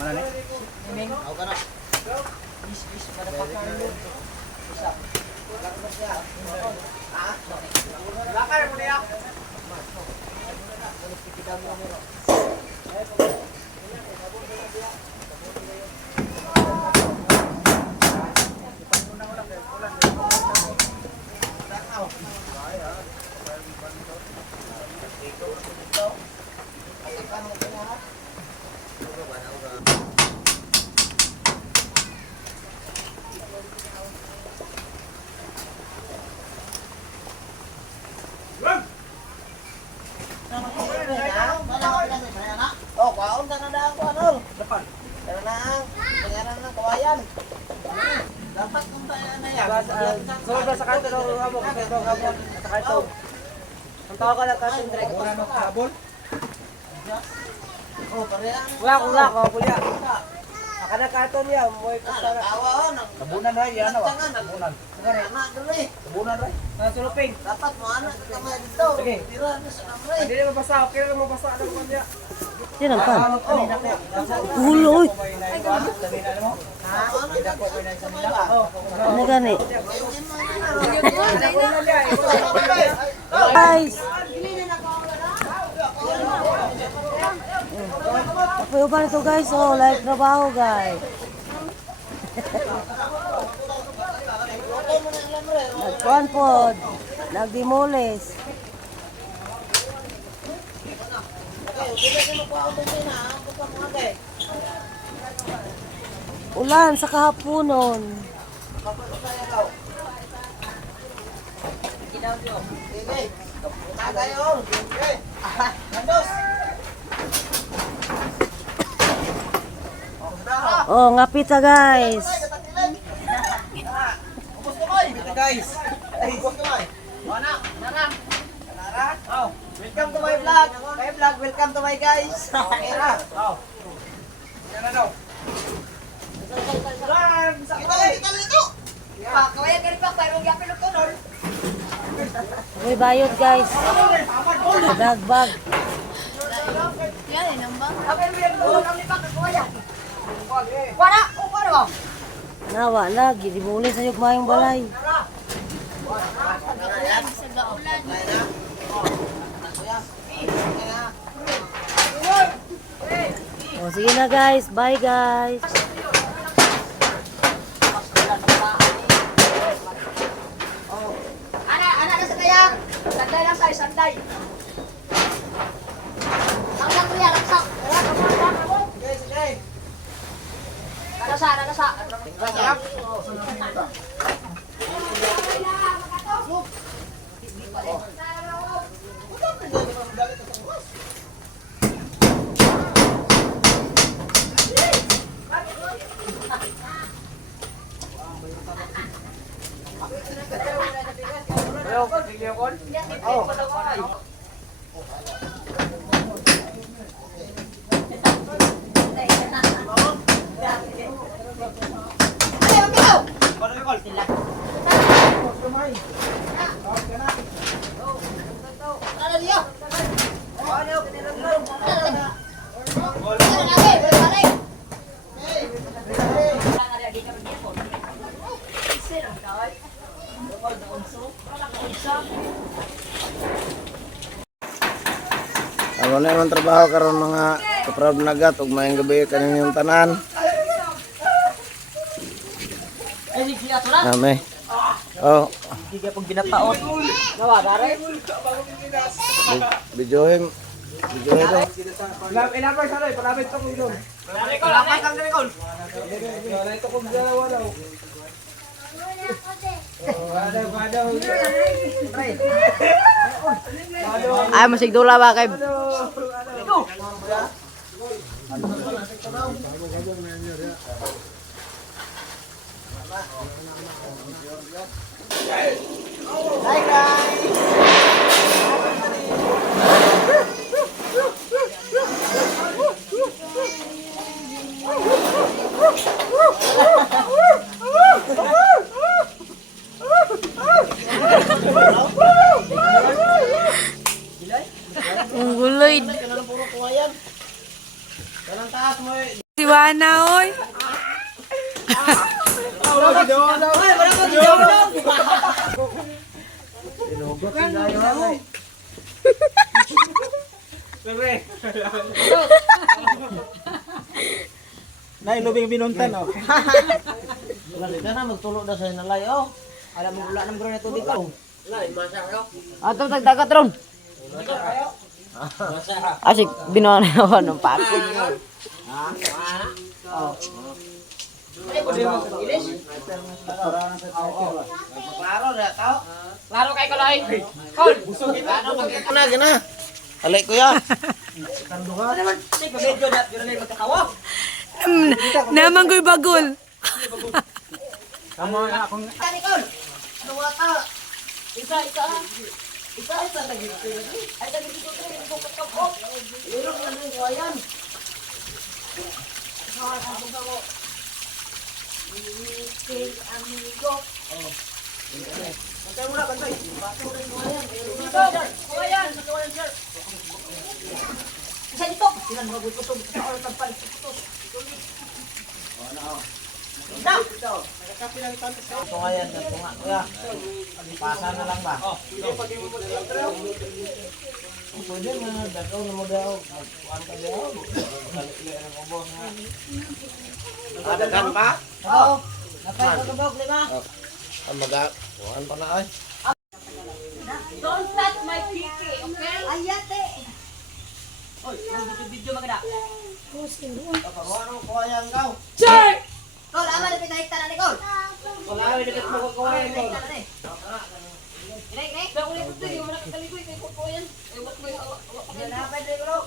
Mana nih? Miming. Ako ka na. Bis pada pakar lu. Bisa. Lakar siya. Ah. Lakar mo niya. Kita mo mo. Oh, kaon ka na daan ko, ano? Depan. Pero na ang pangalan ng kawayan. Dapat kung tayo na yan. Sobra sa kanto daw habog, habog sa kanto. Ang tawag ka lang kanto direct. Wala mo habol. Oh, pareha. Wala ko pulya. Akana kanto niya, moy ko sa Awa on. Tabunan ray, yan o. Tabunan. Anak dali. Tabunan ray. suluping. Dapat mo anak kamay dito. Sige. Tira na sa kamay. Hindi na mabasa, okay lang mabasa ano ko niya. Yan ang pan. Oh. Ulo, oy. Oh. Ano gani? Guys. Apoy ba nito guys? Oh, live trabaho guys. Nagkuhan po. Nagdimoles. Ulan sa kahaponon. Oh, ngapit sa guys. Guys. Oh, welcome to my vlog. My vlog, welcome to my guys. Era. Oh. Yan na daw. May bayot guys. Dagbag. Nawa na, gidibuli sa yugmayong balay. O sige na guys, bye guys. Anak na sa kaya. Sanday lang tayo, sanday. Laksak mo yan, laksak. Nalasa. Ayo, video kon. Oh. Paano yung call? Ano na naman trabaho karon mga kaprab nagat ug maayong gabi kaninyong tanan. Name. Oh, Hindi ka pag ginataon. Nawa, dare. bijohim. Bijohim do. Ilapar sa rin, palapit to kung doon. Lapat kang dali, Ito kung dalawa daw. Ay, masigdula ba kay Hi guys. ungguloy? Puro kuwayan. Kanang taas mo Tiwana, oy. Nay, lubing binuntan, oh. Wala ka na, magtulog na sa'yo na lay, oh. Alam mo, wala nang bro na tubig, oh. Ato tagdagat ron. Asik binawa na ako ng pakot. Klaro na, tao. Laro kay Kaloy. Kol. Gina, gina. Alay kuya. Sige, medyo na, yun na yung magkakawa. Naman ko'y bagol. Tani, Kol. Ano wala ka? Isa lagi. Ay, lagi dito tayo, ito kakao. Meron na nung kuwayan. Amigo. Bantay mo na, bantay. Kuwayan, sir. Isa dito. Sila mga gusto sa oras ng palit. Ito nga yan, ito nga kuya. Pasa na lang ba? Pwede na, dagaw na mo daw. Magkuhan ka daw. Kalikli ang ubos nga. Dagan pa? Oo. Napay ko kabog, lima. Kuhan pa na ay. Don't touch my piki, okay? Ayate. Oy, video maganda. Kuha yan daw. Kol, ama na pinahikta na ni Kol. Wala, dikit mo kukuhain, Kol. Pinahikta na ni. Dako ulit ito, yung mga kaligoy kay Kuko yan. Eh, wag mo yung awak. Yan na, pwede ko.